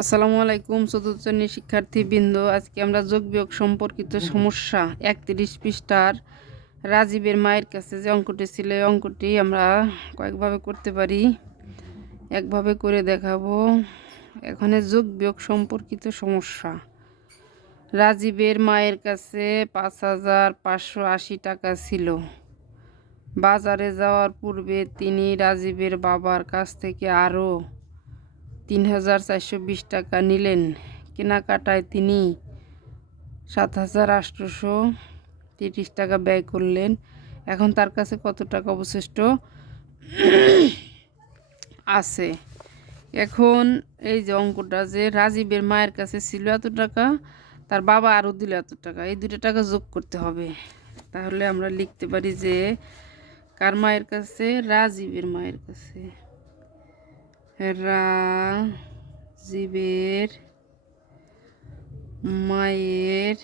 আসসালামু আলাইকুম চতুর্থ শ্রেণীর শিক্ষার্থীবৃন্দ, আজকে আমরা যোগ বিয়োগ সম্পর্কিত সমস্যা 31 পৃষ্ঠার রাজীবের মায়ের কাছে যে অঙ্কটি ছিল এই অঙ্কটি আমরা কয়েকভাবে করতে পারি। একভাবে করে দেখাবো। এখানে যোগ বিয়োগ সম্পর্কিত সমস্যা। রাজীবের মায়ের কাছে 5,580 টাকা ছিল। বাজারে যাওয়ার পূর্বে তিনি রাজীবের বাবার কাছ থেকে আরও 3,420 টাকা নিলেন। কেনাকাটায় তিনি 7,830 টাকা ব্যয় করলেন। এখন তার কাছে কত টাকা অবশিষ্ট আছে? এখন এই যে অঙ্কটা, যে রাজীবের মায়ের কাছে ছিল এত টাকা, তার বাবা আরও দিল এত টাকা, এই দুটো টাকা যোগ করতে হবে। তাহলে আমরা লিখতে পারি যে কার মায়ের কাছে? রাজীবের মায়ের কাছে। রাজীবের মায়ের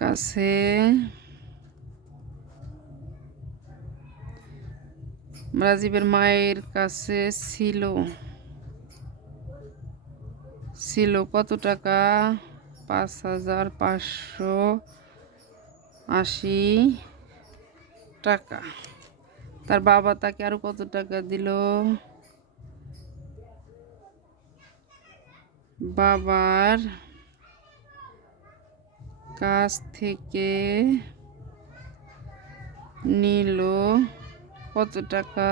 কাছে রাজীবের মায়ের কাছে ছিল কত টাকা? 5,580 টাকা। তার বাবা তাকে আরো কত টাকা দিল? বাবার কাছ থেকে নিল কত টাকা?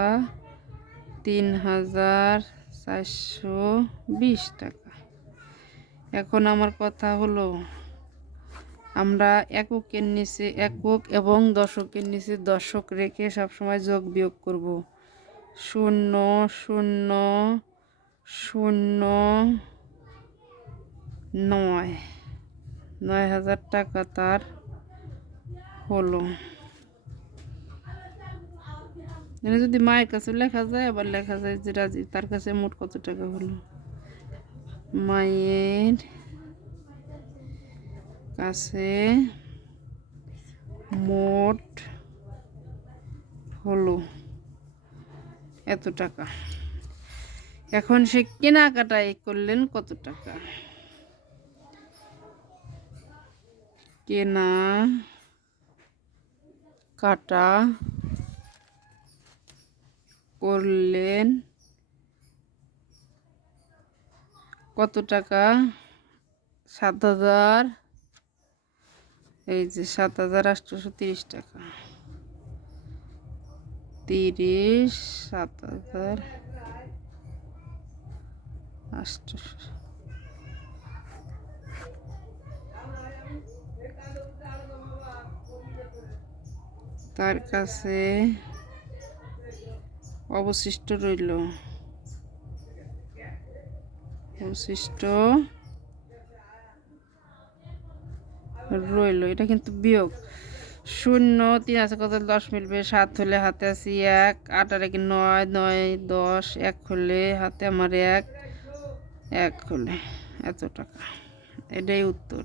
3,420 টাকা। এখন আমার কথা হলো, আমরা এককের নিচে একক এবং দশকের নিচে দশক রেখে সবসময় যোগ বিয়োগ করব। 0 0 0 9 9,000 টাকা তার হলো। যদি মায়ের কাছে লেখা যায়, আবার লেখা যায় যে রাজীব তার কাছে মোট কত টাকা হলো। মায়ের কাছে মোট হলো এত টাকা। এখন সে কেনাকাটায় করলেন কত টাকা? কেনা কাটা করলেন কত টাকা? 7,000, এই যে 7,830 টাকা। 7,800। তার কাছে অবশিষ্ট রইল এটা কিন্তু বিয়োগ। 0 3 আছে কত? 10 মিলবে। 7 হলে হাতে আছি 1, 8 আর 1 9, 9 10, 1 হলে হাতে আমার 1 হলে এত টাকা। এটাই উত্তর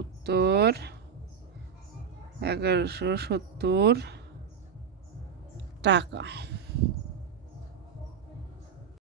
1,170 টাকা।